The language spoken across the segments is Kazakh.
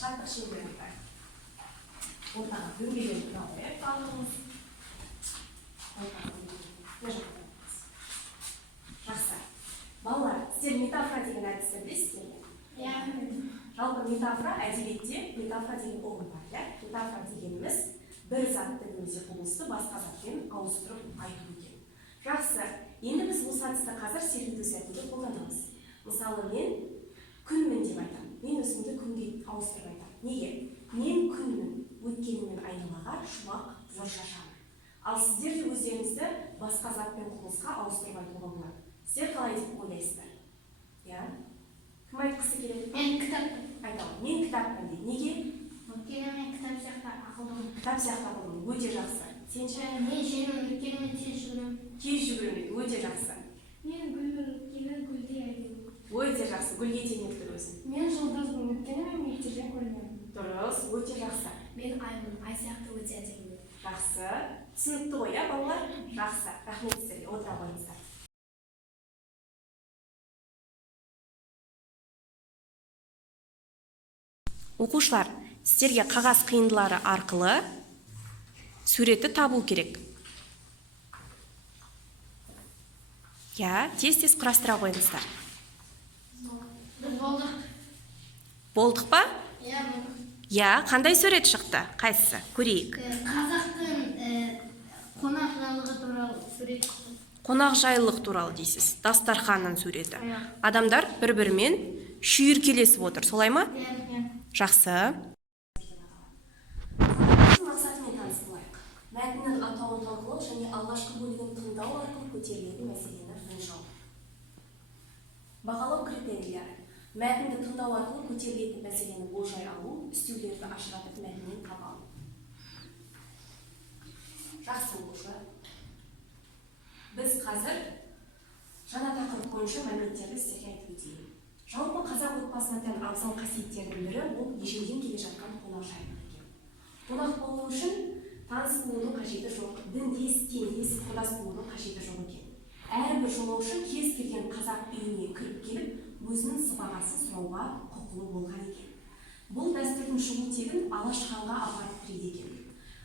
шаттық шеңберін айтайық. Ортаға дөңгелек тұрайық. Алыңыз. Жақсы. Балалар, сіздер метафора деген әдісті білесіздер ме? Иә. Жалпы метафора әдебиетте метафора деген ұғым бар, иә? Метафора дегеніміз бір затты немесе құбылысты басқа затпен ауыстырып айту екен. Жақсы. Енді біз осы әдісті қазір секілді сәтінде қолданамыз. Мысалы, мен күнмін деп айтамын. Мен өзімді күнге ауыстырып айтамын. Неге? Мен күнмін, өйткені мен айналаға шуақ нұр шашамын. Ал сіздер де өздеріңізді басқа затпен құбылысқа ауыстырып айтуға болады. Сіздер қалай деп ойлайсыздар? Я? Кім айтқысы келеді? Мен кітаппын. Айтамын. Мен кітаппын дейді. Неге? Өйткені мен кітап сияқты ақылдымын. Кітап сияқты ақылдымын. Өте жақсы. Сен ше? Мен желмін, өйткені мен тез жүгіремін. Тез жүгіремін. Өте жақсы. Мен гүлмін, өйткені гүлдей әдемі. Өте жақсы. Гүлге теңеп тұр өзің. Мен жұлдызбын, өйткені мен мектептен көрінемін. Дұрыс. Өте жақсы. Мен аймын, ай сияқты өте әдемі. Жақсы. Түсінікті ғой, иә, балалар? Жақсы. Рахмет сіздерге. Отыра қойыңыздар. Оқушылар, сіздерге қағаз қиындылары арқылы суретті табу керек. Я, тез-тез құрастыра қойыңыздар. Болдық. Болдық па? Иә, болдық. Я, қандай сурет шықты? Қайсысы? Көрейік. Қазақтың қонақжайлығы туралы сурет шықты. Қонақжайлылық туралы дейсіз. Дастарханның суреті. Адамдар бір-бірімен шүйіркелесіп отыр, солай ма? Жақсы. Мақсатымен таныс болайық. Мәтіннің атауын талқылау және алғашқы бөлігін тыңдау арқылы көтерілетін мәселені болжау. Бағалау критерийлері. Мәтінді тыңдау арқылы көтерілетін мәселені болжай алу, үстеулерді ажыратып мәтіннен таба алу. Жақсы оқушылар. Біз қазір жаңа тақырып бойынша мәліметтерді сіздерге айтып өтейін. Жалпы қазақ отбасына тән абзал қасиеттердің бірі ол ежелден келе жатқан қонақжайлық екен. Қонақ болу үшін таныс болудың қажеті жоқ, діндес, теңдес, құрдас болудың қажеті жоқ екен. Әрбір жолаушы кез келген қазақ үйіне кіріп келіп, өзінің сыбағасын сұрауға құқылы болған екен. Бұл дәстүрдің шығу тегін Алаш ханға апарып тіреді екен.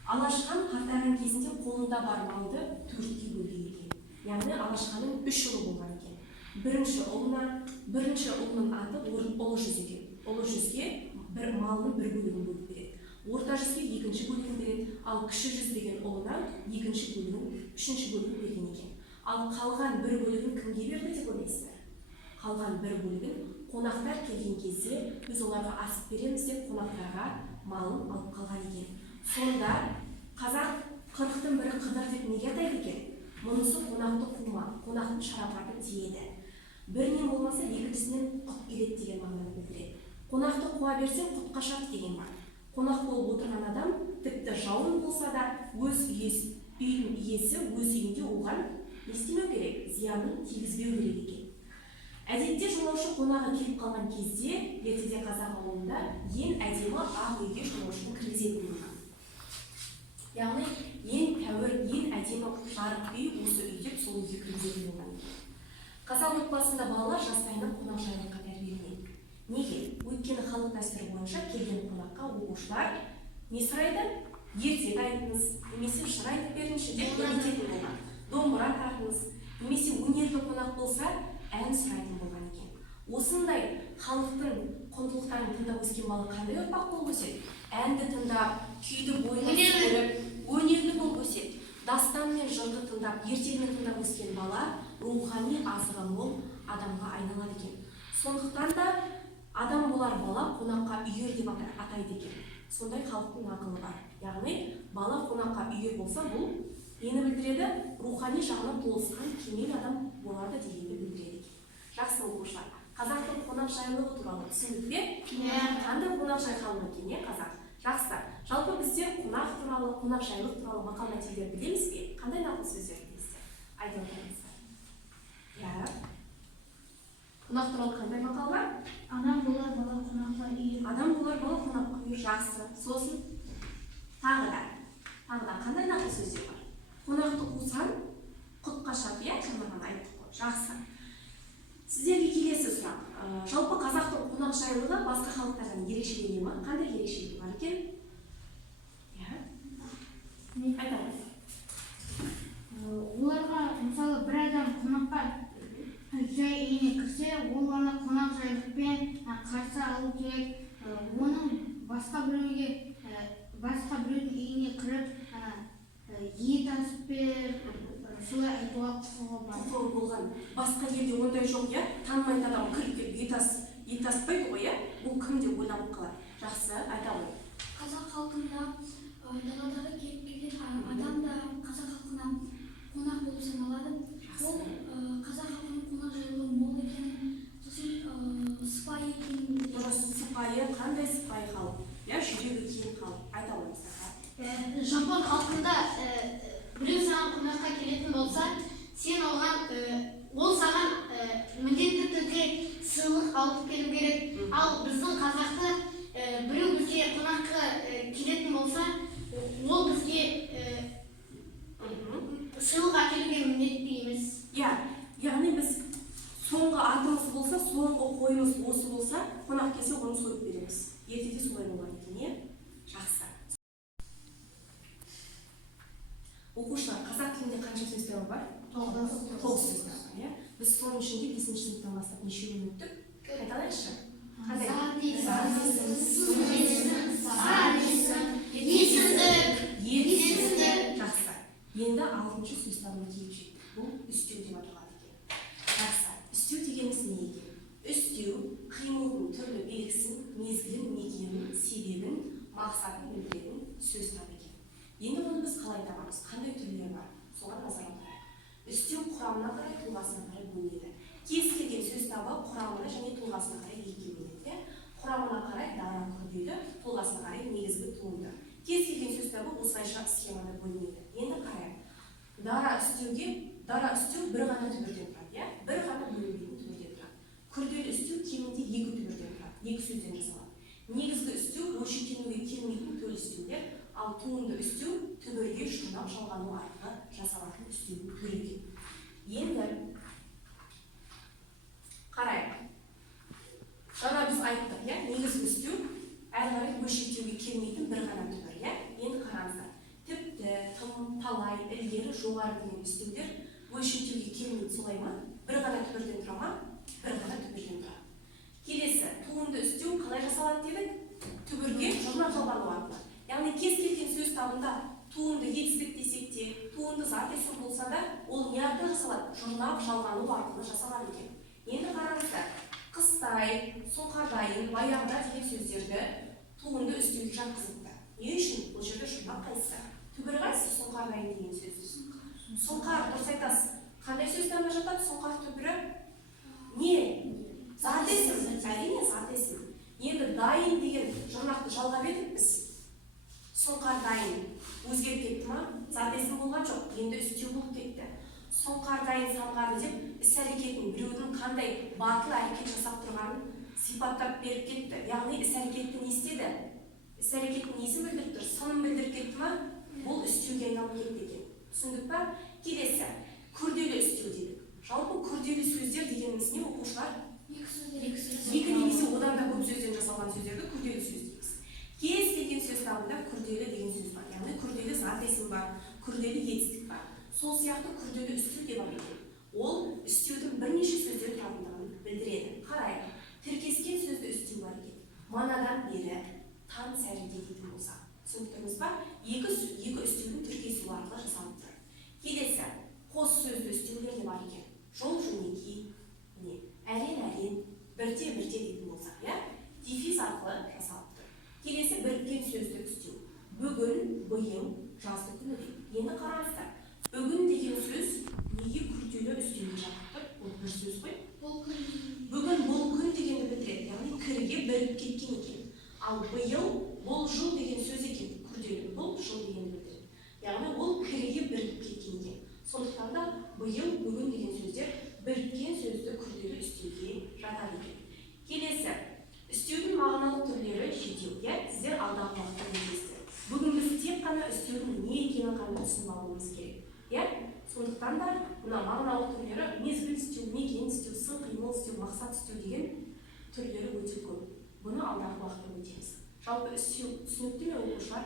Алаш хан қартайған кезінде қолында бар малды төртке бөлген екен. Яғни Алаш ханның 3 ұлы болған екен. Бірінші ұлының аты ұлы жүз екен. Ұлы жүзге бір малының бір бөлігін бөліп береді. Орта жүзге екінші бөлігін береді, ал кіші жүз деген ұлына үшінші бөлігін берген екен. Ал қалған бір бөлігін кімге берді деп ойлайсыздар? Қалған бір бөлігін қонақтар келген кезде біз оларға асып береміз деп қонақтарға малын алып қалған екен. Сонда қазақ 40-тың бірі Қыдыр деп неге атайды екен? Мұнысы қонақты қума, қонақтың шарапаты тиеді. Бірінен болмаса екіншісінен құт келеді деген мағынаны білдіреді. Қонақты қуа берсең құт қашады деген бар. Қонақ болып отырған адам тіпті жауын болса да өз үйдің иесі өз үйінде оған не істемеу керек? Зиянын тигізбеу керек екен. Әдетте жолаушы қонағы келіп қалған кезде ертеде қазақ ауылында ең әдемі ақ үйге жолаушыны кіргізетін болған. Яғни ең тәуір, ең әдемі жарық үй осы үйде сол үйге кіргізетін болған. Қазақ отбасында балалар жастайынан қонақжайлыққа тәрбиеленеді. Неге? Өйткені халық дәстүрі бойынша келген қонаққа оқушылар не сұрайды? Ертек айтыңыз, немесе жыр айтып беріңізші деп үйрететін болған. Домбыра тартыңыз, немесе өнерлі қонақ болса, ән сұрайтын болған екен. Осындай халықтың құндылықтарын тыңдап өскен бала қандай ұрпақ болып өседі? Әнді тыңдап, күйді бойына сіңіріп, өнерлі болып өседі. Дастан мен жырды тыңдап, ертегіні тыңдап өскен бала рухани азығы мол адамға айналады екен. Сондықтан да адам болар бала қонаққа үйір деп атайды екен. Сондай халықтың нақылы бар. Яғни бала қонаққа үйір болса, бұл нені білдіреді? Рухани жағынан толысқан кемел адам болады дегенді білдіреді екен. Жақсы оқушылар. Қазақтың қонақжайлығы туралы түсіндік пе? Қандай қонақжай халық екен, қазақ? Жақсы. Жалпы біздер қонақ туралы, қонақжайлық туралы мақал мәтелдер білеміз бе? Қандай нақыл сөздер білесіздер? Айтып отырыңыздар. Я. Қонақ туралы қандай мақал бар? Адам болар бала қонаққа үйір. Адам болар бала қонаққа үйір. Жақсы. Сосын тағы да қандай нақыл сөздер бар? Қонақты қусан, құт қашады, иә, жаңа ғана айттық қой. Жақсы. Сіздерге келесі сұрақ. жалпы қазақтың қонақжайлығы басқа халықтардан ерекшелене ма? Қандай ерекшелігі бар екен? Айта аласыз. Оларға мысалы бір адам қонаққа жай үйіне кірсе, ол оны қонақжайлықпен қарсы алу керек. Оның басқа біреудің үйіне кіріп ет асып беріп, солай айтуға құқығы бар. Құқығы болған. Басқа елде ондай жоқ, иә? Танымайтын адам кіріп келіп ет аспайды ғой, иә? Бұл кім деп ойлап қалады. Жақсы, айта ғой. Қазақ халқында даладағы келіп келген адам да қазақ халқына қонақ болып саналады. Ол қазақ халқының қонақжайлығы мол екенін, сосын сыпайы екенін. Дұрыс, сыпайы, қандай сыпайы халық? Иә, жүрегі кең халық. Айта ғой. Жапон халқында біреу саған қонаққа келетін болса, сен оған, ол саған міндетті түрде сыйлық алып келу керек. Ал біздің қазақта біреу бізге қонаққа келетін болса, ол бізге сыйлық әкелуге міндетті емес. Яғни біз соңғы атымыз болса, соңғы қойымыз осы болса, қонақ келсе оны сойып береміз. Ертеде солай болады екен, иә? Жақсы. Оқушылар, қазақ тілінде қанша сөздер бар? 9 сөздер бар, иә? Біз соның ішінде 5-ші сыныптан бастап нешеуін өттік? Қайталайықшы. Қандай? Жақсы. Енді 6-шы сөз табына келіп жеттік. Бұл үстеу деп аталады екен. Жақсы. Үстеу дегеніміз не екен? Үстеу қимылдың түрлі белгісін, мезгілін, мекенін, себебін, мақсатын білдіретін сөз табы екен. Енді оны біз қалай табамыз? Қандай түрлері бар? Соған назар аударайық. Үстеу құрамына қарай, тұлғасына қарай бөлінеді. Кез келген сөз табы құрамына және тұлғасына қарай екіге бөлінеді. Құрамына қарай дара күрделі, тұлғасына қарай негізгі туынды. Кез келген сөз табы осылайша схемада бөлінеді. Енді қарайық. Дара үстеу бір ғана түбірден тұрады, иә? Бір ғана бөлінбейтін түбірден тұрады. Күрделі үстеу кемінде 2 түбірден тұрады, 2 сөзден жасалады. Негізгі үстеу бөлшектенуге келмейтін төл үстеулер, ал туынды үстеу түбірге жұрнақ жалғану арқылы жасалатын үстеудің түрі екен. Енді қарайық. Жаңа біз айттық, иә? Негізгі үстеу әрі қарай бөлшектеуге келмейтін бір ғана түбір, иә? Енді қараңыздар. Тіпті, тым, талай, ілгері, жоғары деген үстеулер бөлшектеуге келмейді, солай ма? Бір ғана түбірден тұра ма? Бір ғана түбірден тұрады. Келесі, туынды үстеу қалай жасалады дедік? Түбірге жұрнақ жалғану арқылы. Яғни кез келген сөз табында туынды етістік десек те, туынды зат есім болса да, ол не арқылы жасалады? Жұрнақ жалғану арқылы жасалады екен. Енді қараңыздар, қыстай, сұңқардайын, баяғыда деген сөздерді туынды үстеуге жатқызыпты. Не үшін? Бұл жерде жұрнақ қайсысы? Түбір қайсысы сұңқардайын деген сөз? Сұңқар, дұрыс айтасыз. Қандай сөз табына жатады сұңқар түбірі? Не? Зат есім. Әрине зат есім. Енді дайын деген жұрнақты жалғап едік біз. Сұңқар дайын өзгеріп кетті ма? Зат есім болған жоқ. Енді үстеу болып кетті. Сұңқар дайын самғады деп іс-әрекетін біреудің қандай батыл әрекет жасап тұрғанын сипаттап беріп кетті. Яғни іс-әрекетті не істеді? Іс-әрекеттің несін білдіріп тұр? Сынын білдіріп кетті ма? Бұл үстеуге айналып кетті екен. Түсіндік па? Келесі, күрделі үстеу дедік. Жалпы күрделі сөздер дегеніміз не, оқушылар? Екі немесе одан да көп сөзден жасалған сөздерді күрделі сөз дейміз. Кез келген сөз табында күрделі деген сөз бар. Яғни күрделі зат есім бар, күрделі етістік бар. Сол сияқты күрделі үстеу де бар екен. Ол үстеудің бірнеше сөздер тұратындығын білдіреді. Қарайық, тіркескен сөзді үстеу бар екен. Манадан бері, таң сәріде дейтін болса. Түсініктіңіз ба? Екі үстеудің тіркесуі арқылы жасалып тұр. Келесі, қос сөзді үстеулер де бар екен. Жол жөнекей, әрен, бірте дейтін болса, иә? Дефис арқылы жасалып тұр. Келесі, біріккен сөзді үстеу. Бүгін, биыл, жазды күні дейді. Енді қараңыздар. Бүгін деген сөз неге күрделі үстеуге жатып тұр? Бұл бір сөз ғой. Бүгін бұл күн дегенді білдіреді, яғни кірге біріп кеткен екен. Ал биыл бұл жыл деген сөз екен, күрделі бұл жыл дегенді білдіреді. Яғни ол кірге біріп кеткен екен. Сондықтан да биыл, бүгін деген сөздер біріккен сөзді күрделі үстеуге жатады екен. Келесі, үстеудің мағыналық түрлері жетеу. Сіздер алдағы уақытта білесіздер. Бүгін біз тек қана үстеудің не екенін ғана түсініп алуымыз керек. Сондықтан да мына мағыналық түрлері мезгіл үстеу, мекен үстеу, сын қимыл үстеу, мақсат үстеу деген алдағы уақытта өтеміз. Жалпы түсінікті ме оқушылар?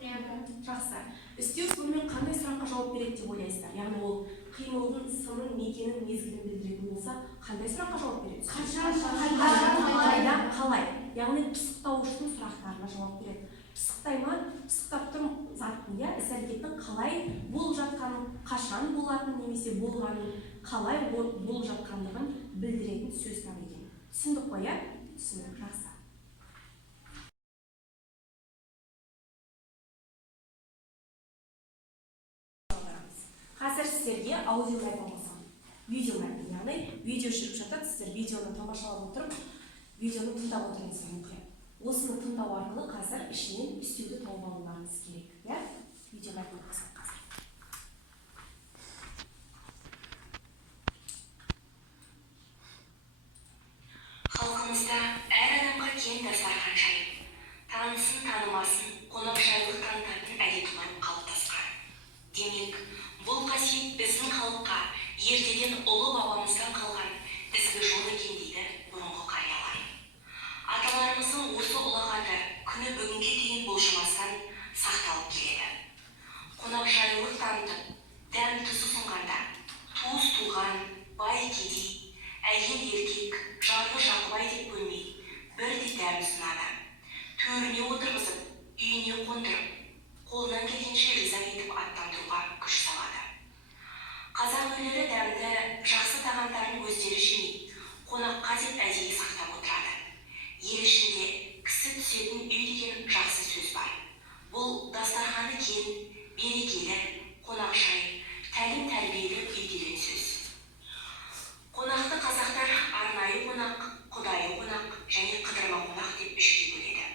Жақсы. Үстеу сонымен қандай сұраққа жауап береді деп ойлайсыздар? Яғни ол қимылдың сынын, мекенін, мезгілін білдіретін болса, қандай сұраққа жауап береді? Қайда, қалай? Яғни пысықтауыштың сұрақтарына жауап береді. Пысықтай ма? Пысықтап тұр заттың, іс-әрекеттің қалай болып жатқанын, қашан болатынын немесе болғанын, қалай болып жатқандығын білдіретін сөз табылған. Түсіндік қой, иә? Түсіндік, жақсы. Қазір сіздерге аудио мәтін қосамын. Видео мәтін, яғни видео жүріп жатады, сіздер видеоны тамашалап отырып, видеоны тыңдап отырыңыздар мүмкін. Осыны тыңдау арқылы қазір ішінен үстеуді тауып алуларыңыз керек, иә? Видео мәтін қосамын қазір. Халқымызда әр адамға кең дастархан жайып, танысын танымасын, қонақжайлық танытатын әдет ғұрып қалыптасқан. Демек, бұл қасиет біздің халыққа ертеден ұлы бабамыздан қалған ізгі жол екен дейді бұрынғы қариялар. Аталарымыздың осы ұлағаты күні бүгінге дейін бұлжымастан сақталып келеді. Қонақжайлылық танытып, дәм тұз ұсынғанда туыс туған, бай кедей, әйел еркек, жарлы жақыбай деп бөлмей, бірдей дәм ұсынады. Төріне отырғызып, үйіне қондырып, қолынан келгенше риза етіп аттандыруға күш салады. Қазақ үйлері дәмді, жақсы тағамдарын өздері жемей, қонаққа деп әдейі сақтап отырады. Ел ішінде кісі түсетін үй деген жақсы сөз бар. Бұл дастарханы кең, берекелі, қонақжай, тәлім тәрбиелі үй деген сөз. Қонақты қазақтар арнайы қонақ, құдайы қонақ және қыдырма қонақ деп үшке бөледі.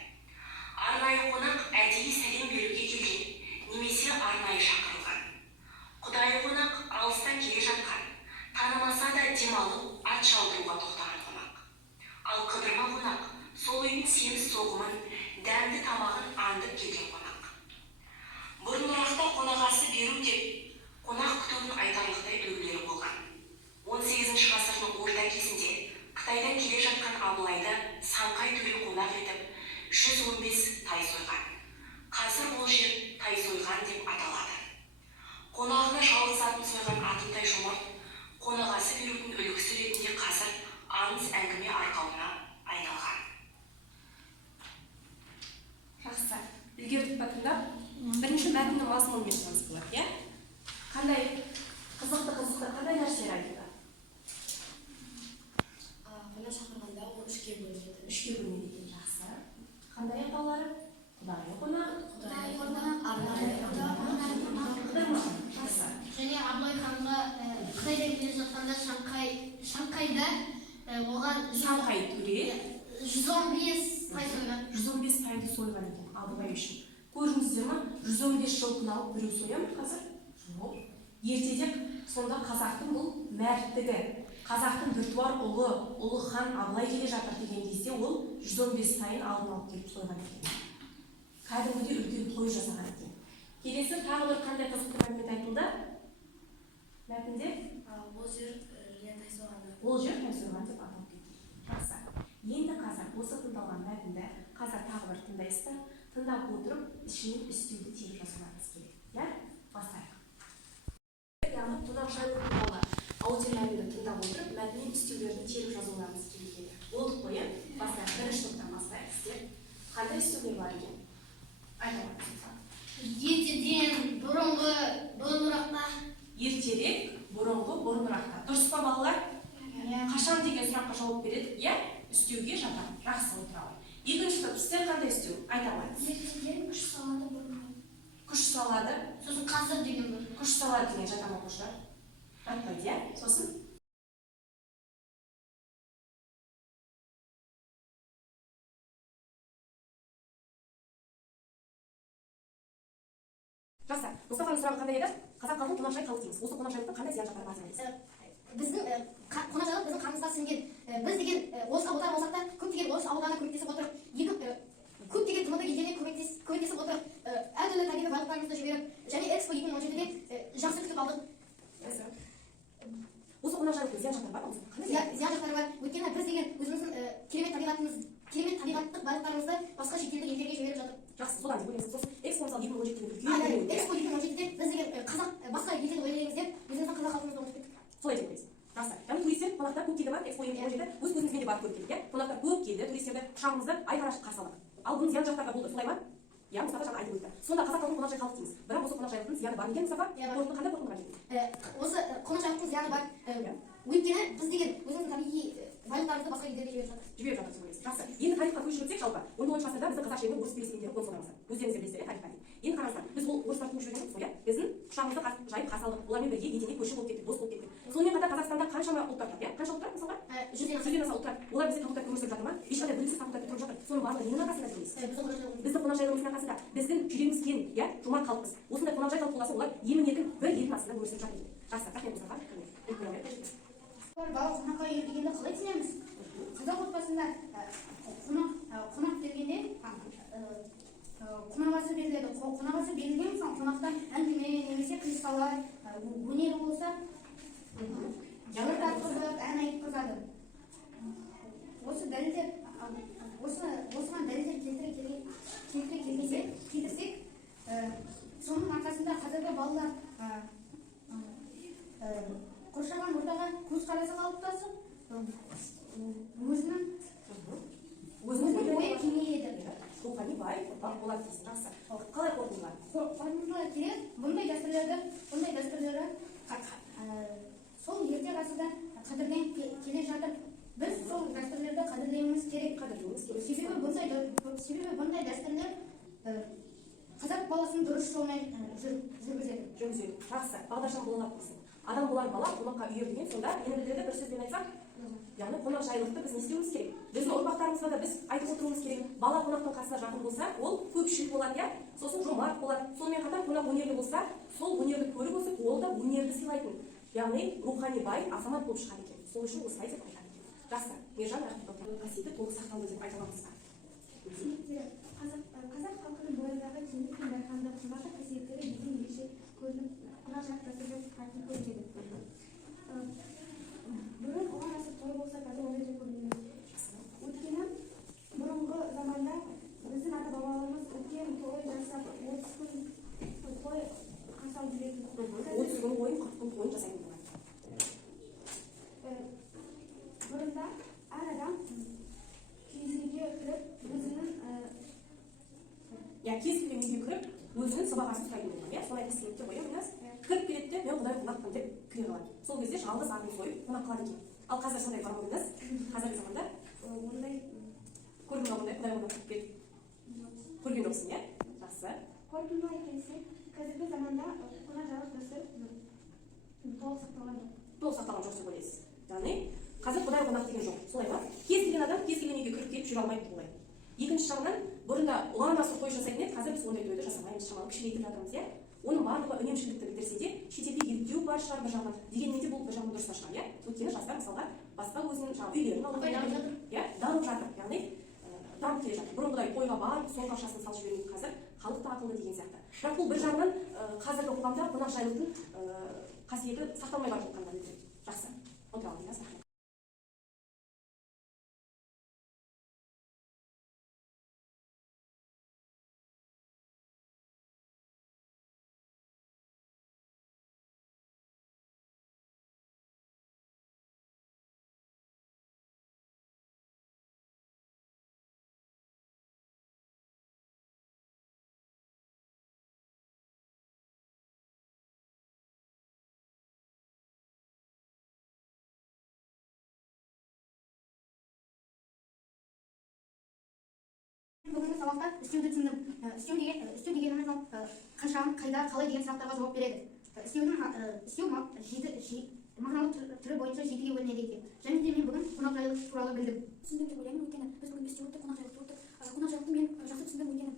Арнайы қонақ әдейі сәлем беруге келген, немесе арнайы шақырылған. Құдайы қонақ алыстан келе жатқан, танымаса да демалып, ат шалдыруға тоқтаған қонақ. Ал қыдырма қонақ сол үйдің семіз соғымын, дәмді тамағын аңдып келген қонақ. Бұрынырақта қонақасы беру деп, қонақ күтудің айтарлықтай үлгілері болған. 18 ғасырдың орта кезінде Қытайдан келе жатқан Абылайды Саңқай төре қонақ етіп, 115 тай сойған. Қазір ол жер тай сойған деп аталады. Қонағына жалғыз атын сойған Атымтай Жомарт қонағасы берудің үлгісі ретінде қазір аңыз әңгіме арқауына айналған. Жақсы. Үлгердік па тыңдап? Бірінші мәтіннің мазмұнымен таныс болады, иә? Қандай қызықты, қандай нәрселер айтылды? Қонақ шақырғанда ол үшке бөлінеді. Үшке бөлінеді екен, жақсы. Қандай атаулары? Құдайы қонақ, Арнайы қонақ, қыдырма. Жақсы. Және Абылай ханға Қытайдан келе жатқанда Шаңқайда оған Саңқай төре 115 тай сойған. 115 тайды сойған екен Абылай үшін. Көрдіңіздер ме? 115 жылқыны алып біреу соя ма қазір? Жоқ. Ертеде сонда қазақтың бұл мәрттігі, қазақтың біртуар ұлы хан Абылай келе жатыр деген кезде ол 115 тайын алдын алып келіп сойған екен. Кәдімгідей үлкен той жасаған екен. Келесі тағы бір қандай қызықты мәлімет айтылды? Мәтінде? Ол жер тай сойған. Ол жер тай сойған деп аталып кеткен. Жақсы. Енді қазір осы тыңдалған мәтінді қазір тағы бір тыңдайсыздар. Тыңдап отырып, ішінен үстеуді теріп жазуларыңыз керек. Иә? Бастайық. Яғни қонақжайлық туралы аудио мәтінді тыңдап отырып, мәтіннен үстеулерді теріп жазуларыңыз керек еді. Болдық қой, иә? Бастайық. Бірінші топтан бастайық сіздер. Қандай үстеулер бар екен? Ертеден бұрынырақта. Ертерек, бұрынырақта. Дұрыс па балалар? Қашан деген сұраққа жауап береді? Иә? Үстеуге жатады. Жақсы отыралы. Екінші топ, сіздер қандай үстеу? Айта алайсыз. Ертеден күш салады бұрынғы. Күш салады. Сосын қазір деген бір. Күш салады деген жатам оқушылар. Жатпайды, иә? Сосын? Жақсы. Мұстафаның сұрағы қандай еді? Қазақ халқын қонақжай халық дейміз. Осы қонақжайлықтың қандай зиян жақтары бар дейміз? Біздің қонақжайлық біздің қанымызға сіңген. Біз деген орысқа отар болсақ та, көптеген орыс ауылдарына көмектесіп отырып, көптеген тмд елдеріне көмектесіп отырып, әртүрлі табиғи байлықтарымызды жіберіп, және Экспо 2017-де жақсы күтіп алдық. Осы қонақжайлықтың зиян жақтары бар ма? Зиян жақтары бар. Өйткені біз деген өзіміздің керемет табиғаттық байлықтар жақсы. Яғни туристер, қонақтар көп келді ма? Экспо деген жерде өз көзімізбен де барып көріп келдік, иә? Қонақтар көп келді, туристерді құшағымызды айқара ашып қарсы алдық. Ал бұның зияны жақтарға болды, солай ма? иә, Мұстафа жаңа айтып өтті. Сонда қазақ халқын қонақжай халық дейміз. Бірақ осы қонақжайлықтың зияны бар екен Мұстафа? Қорытынды қандай қорытындыға келдің? Осы қонақжайлықтың зияны бар. Өйткені біз деген өзіміздің табиғи байлықтарымызды басқа елдерге жіберіп жатырмыз. Жіберіп жатырсыз ойлайсыз. Жақсы. Енді тарихқа көшіп өтсек жалпы 19 ғасырда біздің қазақ жеріне орыс переселендері қоныс аударған. Өздеріңіздер білесіздер тарихтан. Енді қараңыздар, біз ол орыстар қуып жіберген жоқпыз ғой, иә? Біздің құшағымызды жайып қарсы алдық. Олармен бірге етене көрші болып кеттік, дос болып кеттік. Сонымен қатар Қазақстанда қаншама ұлттар бар, иә? Қанша ұлт бар мысалға? 100-ден аса ұлт бар. Олар бізде татулықта өмір сүріп жатыр ма? Ешқандай білімсіз татулықта тұрып жатыр. Соның барлығы ненің арқасында дейміз? Біздің қонақжайлығымыздың арқасында. Біздің жүрегіміз кең, иә? Жомарт халықпыз. Осындай қонақжай халық болса, олар емін-еркін бір елдің астында өмір сүріп жатыр. Жақсы, рахмет Мұстафа. Бала қонаққа келгенде қалай түсінеміз? Қазақ отбасында қонақ келгенде қонағасы беріледі. Қонағасы берілген соң қонақтан әңгіме немесе қиссалар, өнері болса жыр тартқызып, ән айтқызады. Осы дәлелдер, осыған дәлелдер келтірсек, соның арқасында қазіргі балалар қоршаған ортаға көзқарасы қалыптасып, өзінің ойы кеңейеді. Рухани бай ұрпақ болады дейсің. Жақсы. Қалай қорытындылар? Қорытындылар керек. Бұндай дәстүрлерді сол ерте ғасырда қадірлеп келе жатыр. Біз сол дәстүрлерді қадірлеуіміз керек. Себебі бұндай дәстүрлер қазақ баласын дұрыс жолмен жүргізеді. Жақсы. Бағдаршам болалар дейсің. Адам болар бала қонаққа үйір деген, сонда мені білдіреді бір сөзбен айтсақ, яғни қонақжайлықты біз не істеуіміз керек? Біздің ұрпақтарымызға да біз айтып отыруымыз керек. Бала қонақтың қасына жақын болса, ол көпшіл болады, иә? Сосын жомарт болады. Сонымен қатар қонақ өнерлі болса, сол өнерді көріп өсіп, ол да өнерді сыйлайтын. Яғни рухани бай, азамат болып шығады екен. Сол үшін осылай деп айтады екен. Жақсы. Мержан рахмет. Қасиеті толық сақталды деп айта аламыз ба? Қазақ халқының бойындағы кеңдік пен дархандық қымбатты қасиеттері еден ерекше көрініп, қонақжайлық дәстүрге айқын көрінеді. Бұрын оған асып той болса, қазір ондай той көрмейміз. Өйткені бұрынғы заманда біздің ата-бабаларымыз үлкен той жасап, 30 күн той қарсы алып жүретін. 30 күн ойын, 40 күн тойын жасайтын болған. Бұрында әр адам киіз үйге кіріп, өзінің кез келген үйге кіріп, өзінің сыбағасын сұрайтын болған, иә? Солай істеледі ғой, иә? Кіріп келеді де, мен құдай қонақпын деп кіре қалады. Сол кезде жалғыз атын сойып қонақ қылады екен. Ал қазір сондай бар ма емес? Қазіргі заманда ондай көрген ондай құдай қонақ кіріп келіп көрген жоқсың, иә? Жақсы. қорытындылай келсек, қазіргі заманда қонақжайлық дәстүр толық сақталған жоқ. Толық сақталған жоқ деп ойлайсыз. Яғни қазір құдай қонақ деген жоқ. Солай ма? Кез келген адам кез келген үйге кіріп келіп жүре алмайды олай. Екінші жағынан бұрында ұлан асыр той жасайтын еді, қазір біз ондай тойды жасамаймыз, шамалы кішірейтіп жатырмыз, иә? Оның барлығы үнемшілдікті білдірсе де, шетелде еліктеу бар шығар бір жағынан, дегенмен де бұл бір жағынан дұрыс та шығар, иә? Өйткені жастар мысалға басқа өзінің үйлерін алып дамып жатыр, яғни дамып келе жатыр. Бұрынғыдай тойға барып, соңғы ақшасын салып жібермейді қазір, халық та ақылды деген сияқты. Бірақ бұл бір жағынан қазіргі қоғамда қонақжайлықтың қасиеті сақталмай бара жатқанын білдіреді. Жақсы. Отыра алдыңыз. Бүгінгі сабақта істеуді түсіндім. Істеу дегеніміз қаншаған, қайда, қалай деген сұрақтарға жауап береді. Істеу мағыналық түрі бойынша 7-ге бөлінеді екен. Және де мен бүгін қонақжайлық туралы білдім. Түсіндім деп ойлаймын, өйткені біз бүгін істеу өтті, қонақжайлықты өттік. Қонақжайлықты мен жақсы түсіндім, өйткені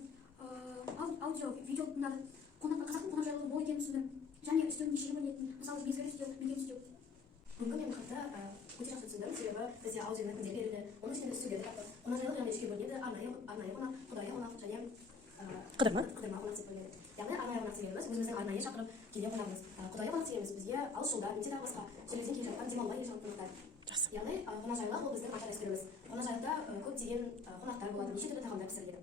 аудио, видео тыңдадым. Қазақтың қонақжайлығы мол екенін түсіндім. Және істеудің нешеге бөлінетінін, мысалы мезгіл істеу, мекен істеу. Бүгін мен хатты өте жақсы түсіндім, себебі бізде аудио мәтіндер берілді. Оның ішінде студияда тапты. Қонақжайлық яғни үшке бөлінеді, арнайы қонақ, құдайы қонақ және қыдырма қонақ деп бөлінеді. Яғни арнайы қонақ дегеніміз өзіміздің арнайы шақырып келген қонағымыз. Құдайы қонақ дегеніміз бізге алыс жолдан немесе тағы басқа жерлерден келіп жатқан демалуға келіп жатқан қонақтар. Яғни қонақжайлық ол біздің ата дәстүріміз. Қонақжайлықта көптеген қонақтар болады, неше түрлі тағамдар пісіріледі.